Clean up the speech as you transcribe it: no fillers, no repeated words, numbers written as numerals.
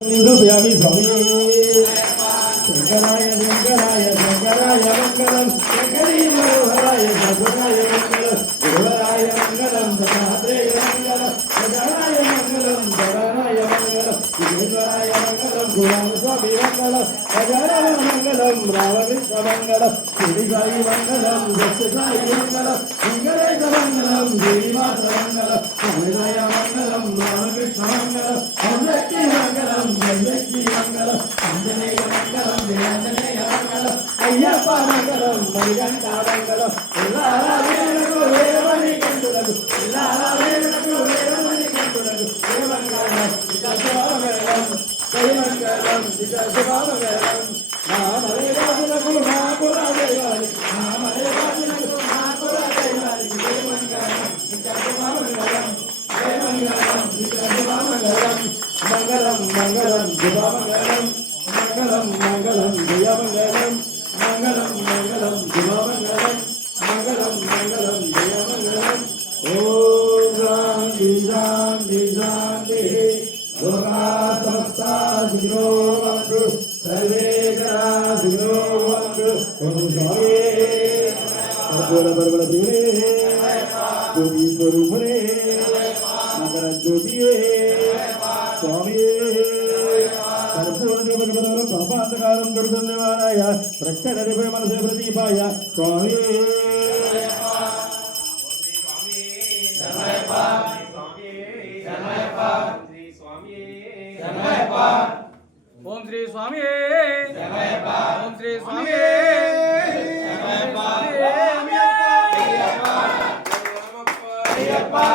व्यामी स्वामी शंकराय शंकराय शंकराय मंगलम शंकरी मनोहराय सगुणाय मंगलम गुरुवराय मंगलम दत्तात्रेय मंगलम गजानाय मंगलम गजानाय मंगलम विघ्नेश्वराय मंगलम गुणाम स्वामी मंगलम गजानन मंगलम रावणिक मंगलम श्रीसाई मंगलम दत्तसाई मंगलम मंगलेश मंगलम देवीमात मंगलम स्वामीनाय मंगलम रामकृष्ण मंगलम अमृति मंगलम जयलक्ष्मी मंगलम अंजनेय मंगलम जयाञ्जनेय मंगलम अय्यप्प मंगलम मणिकंठ मंगलम एल्लारेणुकु वेरमणि कंठुलकु एल्लारेणुकु वेरमणि कंठुलकु हे मंगलम विकासमंगलम जय मंगलम विकासमंगलम नामले राजुलकु नापुरादेवानि नामले राजुलकु नापुरादेवानि जय मंगलम विकासमंगलम जय मंगलम विकासमंगलम मंगलम मंगलम शुभमंगलम मंगलम मंगलम जयमंगलम मंगलम मंगलम शुभमंगलम मंगलम मंगलम जयमंगलम ओम शांति शांति शांति लोका समस्ता सुखिनो भवन्तु सर्वे जना सुखिनो भवन्तु ओम स्वामी कर्पूर पर्वत दिवे ज्योति स्वरूप रे मकर ज्योति स्वामी कर्पूरदीपकमलं पापान्तकारं दुर्गन्धवानाय प्रत्यगदिव्य मनसे प्रदीपाय स्वामी ओम श्री स्वामी ओम श्री स्वामी अय्यप्पा